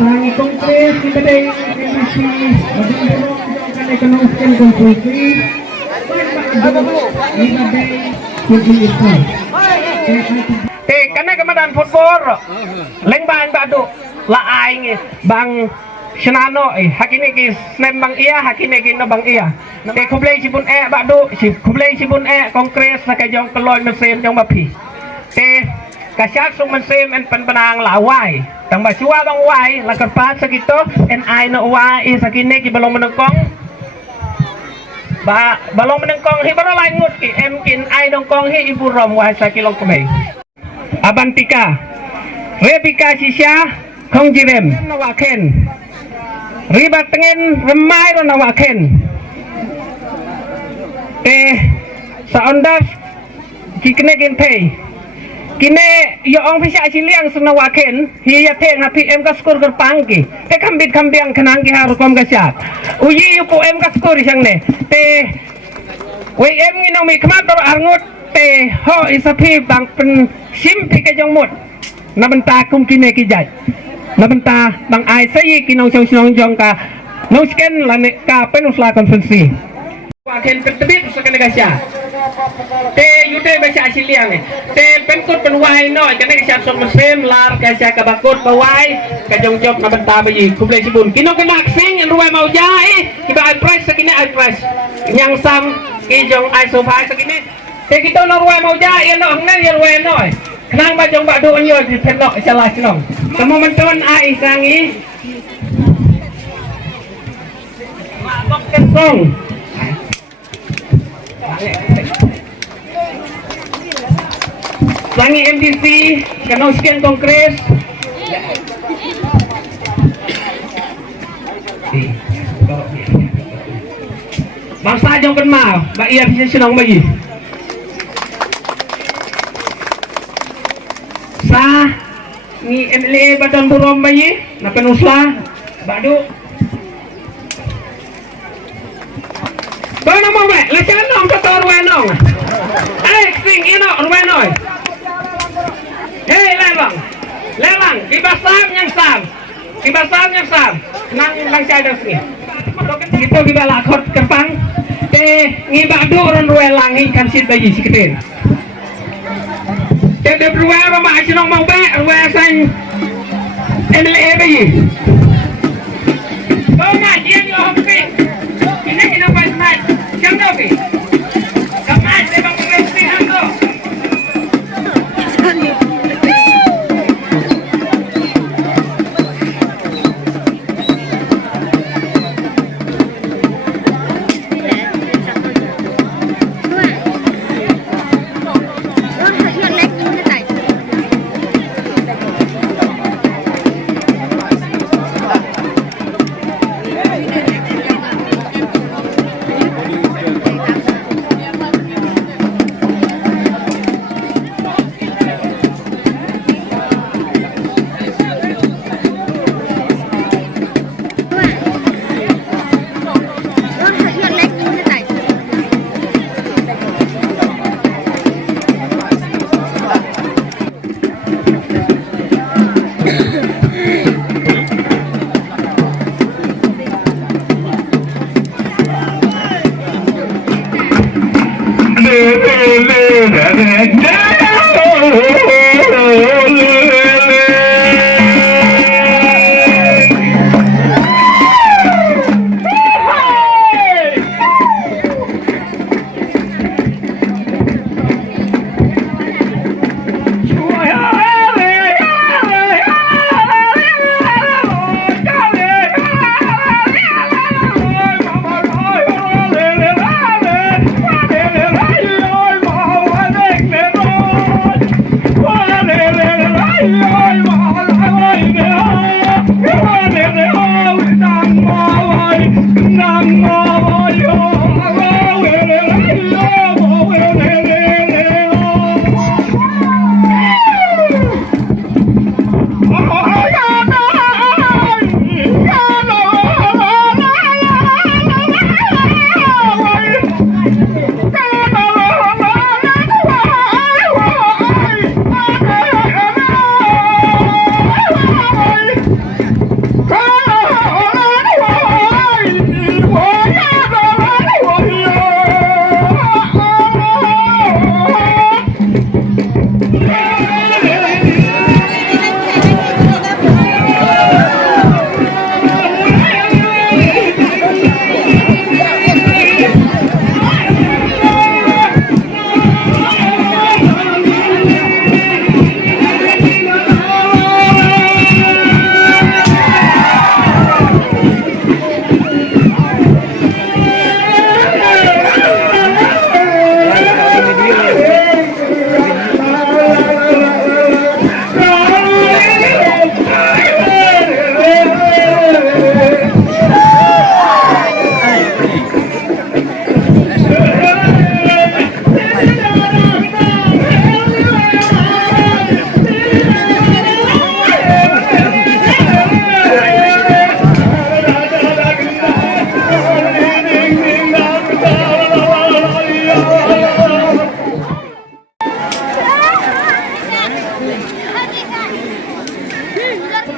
Sangi konkret kita dari emisi bagaimana kita akan ekonomikan konkret karena kemudian football lembang badu laing bang senano hakini ki snem bang iya hakini ki no bang iya kublai sibun badu kublai sibun konkret sakajong keloy mesin jong bapi Shad Suk Mynsiem en penang lawai tang bacua bang wai lakat pat sakito en ai no wai sakine ki balong menengkong balong menengkong hi balong lai ngut ki em kin ai dongkong hi ibu rom wai sakilong kemei abantika rebika sisya kong jirem nawaken riba tengen remai ro nawaken saondas kikne kin pei kine yo ong pisya siliang sunawaken hiya teng hapi em ka skor gerpang ki te kambit kambiang kenang ki haru kom gasyat uyi yu po em ka skor isang ne te wei em nginong mi kmat ro arngut te ho isapi bang pen simpi ka jong mut na benta kum kine ki jaj na benta bang ai sai kinong sinong jong ka no sken la ne ka penusla konferensi waken ketebit sakane gasyat te yute baca asiliang te penkut penwai no kena Shad Suk Mynsiem lar kasya kabakut bawai kajong-jong na benta bayi kublai sibun kino kena aksing ruai mau jai kiba ai price sakine ai price nyang sam kijong ai sofa sakine te kita no ruai mau jai no hangna ya ruai no kenang ba jong ba do nyo di penok salah sinong kamu menton ai sangi mak kentong Sangi MDC kena scan konkret bangsa jong kenal ba iya bisa senang bayi sa ni MLA badan burom bayi na penusla badu Bana Mawbeh, lesan nong tator wenong. Sing ino wenoi. Hei lelang, kibasam yang sam. Nang lang cai dong sini. Gitu kita lakot kepang. Ngibadu ron ruelang ikan sit bayi siketin. Jadi ruel mama asinong Mawbeh, ruel sang MLA bayi. Bana dia di office. Ini kenapa mat? Siapa ni? Kamat sebab mesti ando.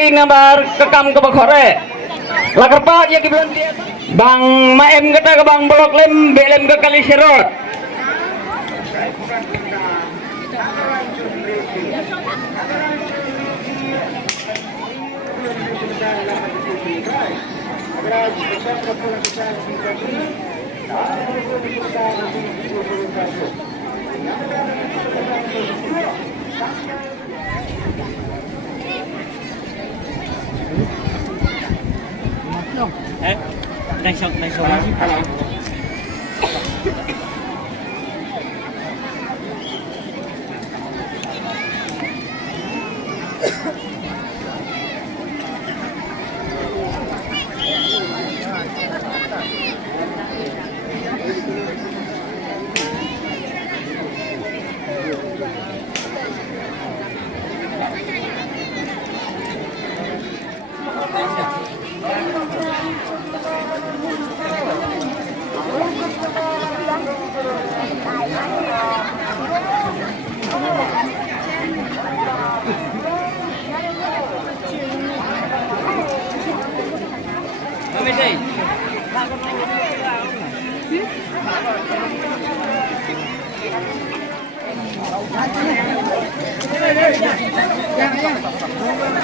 lagi nabar kekam ke bakore. Laker pak ya kiblan bang maem kata ke bang blok lem belem ke kali serot. Đang sống.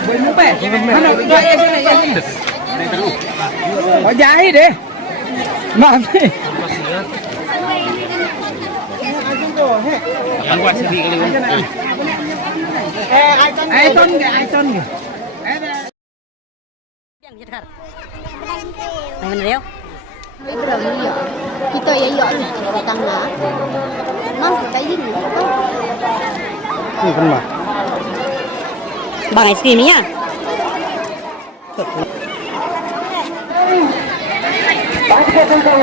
Với Mawbeh, có giá đi đi, làm đi. Ai ton kìa. Này mình đeo. Kita ya ya datang lah. Mas kayak gini. Ini kan mah. Bang es krimnya. Baca tentang